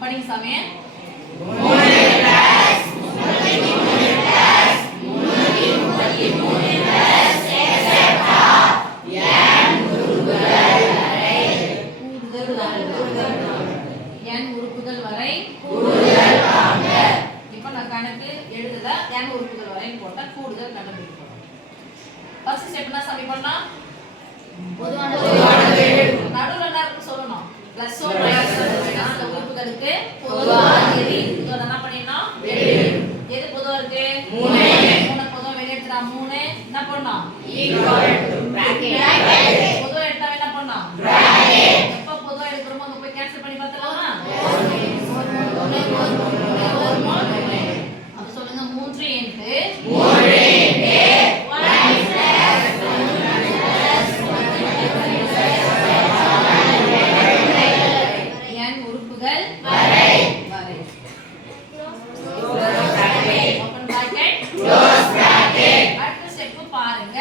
படிங்க சாமி. 3 n உறுப்புகள் வரை கூடுதல் காண்க. இப்போ நான் கணக்கு எழுதுல n உறுப்புகள் வரை போட்டா கூடுதல் கண்டுபிடிக்கணும். ஃபர்ஸ்ட் ஸ்டெப்னா சாமி பண்ணலாம். நடுவுல என்ன இருக்கு சொல்லணும். பிளஸ் ஓ மைனஸ் அந்த உறுப்புகளுக்கு பொதுவாக எது இருக்கோ என்ன பண்ணிடணும். எது பொதுவா இருக்கு? 3 பொதுவா வெளிய எடுத்துடா. 3 என்ன பண்ணணும்? Equal to bracket. பொதுவா எடுத்தா என்ன பண்ணணும்? பிராக்கெட். எப்ப பொதுவா எடுக்கறோமோ அங்க போய் கேன்சல் பண்ணி பார்த்தலாமா? அப்ப சொல்லுங்க 3 இன்டு 1 n உறுப்புகள் வரை. Open bracket close bracket. அடுத்த ஸ்டெப் பாருங்க.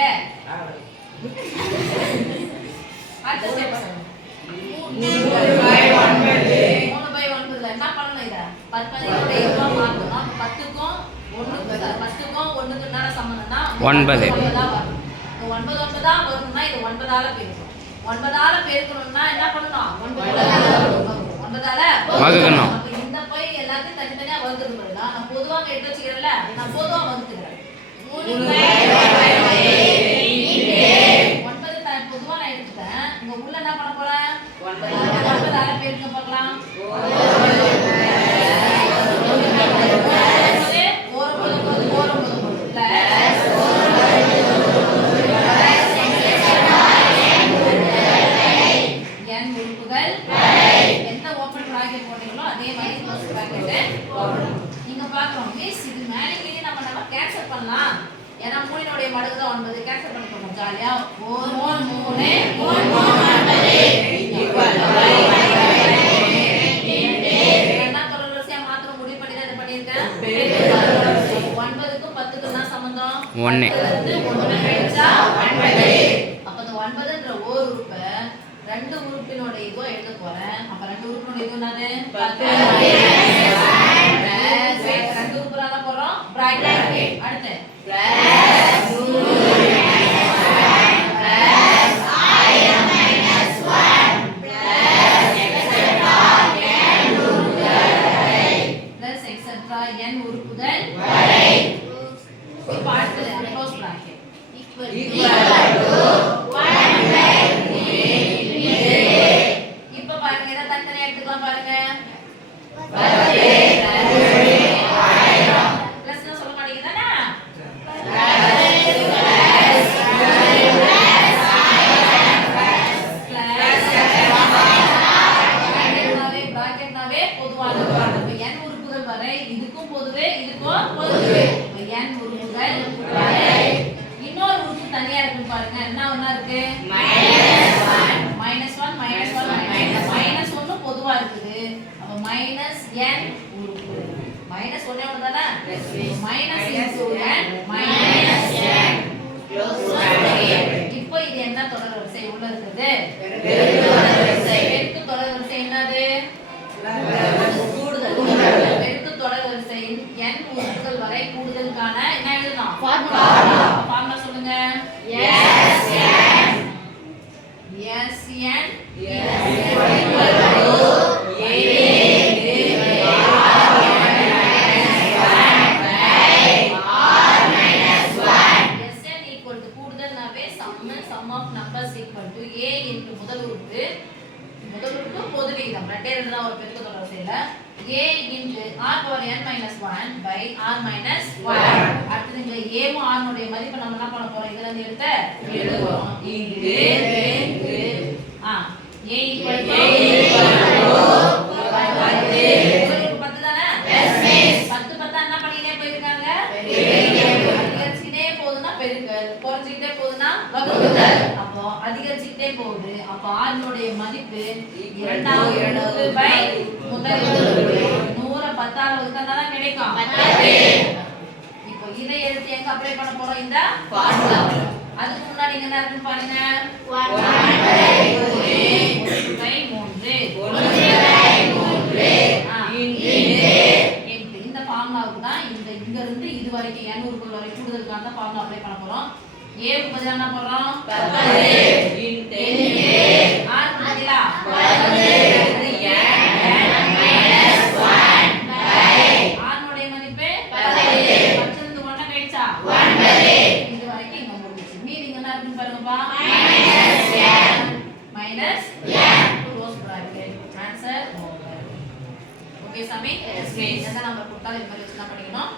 அடுத்த ஸ்டெப் 3/9 என்ன பண்ணணும்? இத 10 எவ்வளவு மாத்தணும்? 10க்கும் 1க்கு என்ன சம்பந்தம்னா 9 தான் வரும். 9 தான் வரும்னா இது 9 ஆல பெருக்கணும். 9 ஆல பெருக்கணும்னா என்ன பண்ணணும்? 9 ஆல வகுக்கணும். அப்ப இந்த பை எல்லாத்தையும் தனித்தனியா வகுக்கிறது பதிலா நான் பொதுவா எடுத்து வச்சிக்கிறேன்ல, நான் பொதுவா வகுத்துக்கிறேன். 9 பொதுவா நான் எடுத்துட்டேன். இங்க உள்ள என்ன பண்ண போறேன்? 9 ஆல பெருக்க பார்க்கலாம். நீங்க பாக்குறோம் மிஸ் இது மேனிக்கலி நம்ம கேன்சல் பண்ணலாம். ஏன்னா 3 உடைய மடங்கு தான் 9. கேன்சல் பண்ண போறோம் ஜாலியா. 4 3 என்ன தொடர்வரிசையா மாத்திர முடிவு பண்ணி தான் இத பண்ணிருக்கேன். 9க்கும் 10க்கும் என்ன சம்பந்தம்? 1 கழிச்சா 9. அப்ப அந்த 9ன்ற ஒரு உறுப்பை 2 உறுப்பினோட இதுவா எழுத போறேன். அப்ப 2 உறுப்பினோட இது என்னது? 10 2 உறுப்புறால போறோம் பிராக்கெட். அடுத்து plus 2 plus i minus 1 plus etcetera n உறுப்புகள் வரை பிளஸ் எக்ஸெட்ரா n உறுப்புகள் வரை. இப்போ அடுத்து க்ளோஸ் பிராக்கெட் ஈக்குவல் டு 1/3. இப்போ பாருங்க இத தனித்தனியா எடுத்துக்கலாம் பாருங்க. 10 பொதுவே இதுக்கும் பொதுவே n உறுப்புகள் வரை. இன்னொரு உறுப்பு தனியா இருக்கு பாருங்க. என்ன ஒண்ணா இருக்கு? -1 பொதுவா இருக்குது. அப்ப -n உறுப்பு -1 தானே. -n close bracket. இப்போ இது என்ன தொடர்வரிசை உள்ள இருக்குது? பெருக்கு தொடர்வரிசை. பெருக்கு தொடர்வரிசை என்னது? கூடுதல். பெருக்கு தொடர்வரிசையின் n உறுப்புகள் வரை கூடுதலுக்கான என்ன எழுதணும்? ஃபார்முலா சொல்லுங்க. Sn கூடுதல்னாவே sum of numbers equal to a into முதல் உறுப்பு பொது விகிதம் ரெட்டை தான் ஒரு பெருக்க தொடர்வரிசையில a into r power n minus 1 by r minus 1. அடுத்து இந்த a வும் r உடைய மதிப்பை நம்ம என்ன பண்ண போறோம்? இதுல இருந்து எடுத்து எழுதுவோம். இங்கு a equal to 10 தானே? Yes miss. 10 என்ன பண்ணிட்டே போயிருக்காங்க? அதிகரிச்சுட்டே போகுதுன்னா பெருக்கல், குறைஞ்சிட்டே போகுதுன்னா வகுத்தல். அப்போ அதிகரிச்சுட்டே போகுது. அப்ப r உடைய மதிப்பு இரண்டாவது பை முதல் 100 10 ஆல வகுத்தா தான் கிடைக்கும். இப்போ இதை எடுத்து எங்க அப்ளை பண்ண போறோம்? இந்த ஃபார்முலா. அதுக்கு முன்னாடி என்ன இருக்குன்னு பாருங்க. 1/3 1/3 இது வரைக்கும் n உறுப்புகள் வரைக்கும் கூடுதலுக்கான தான் ஃபார்முலா அப்ளை பண்ண போறோம். a க்கு பதிலா என்ன போடுறோம் 10 * r க்கு பதிலா 10 r னுடைய மதிப்பு 10 10 இருந்து 1 கழிச்சா 9 இது வரைக்கும் இங்க முடிஞ்சிச்சு. மீதி இங்க என்ன இருக்குன்னு பாருங்கப்பா minus close bracket answer over. Okay சாமி, எந்த நம்பர் கொடுத்தாலும் இது மாதிரி வச்சு தான் படிக்கணும்.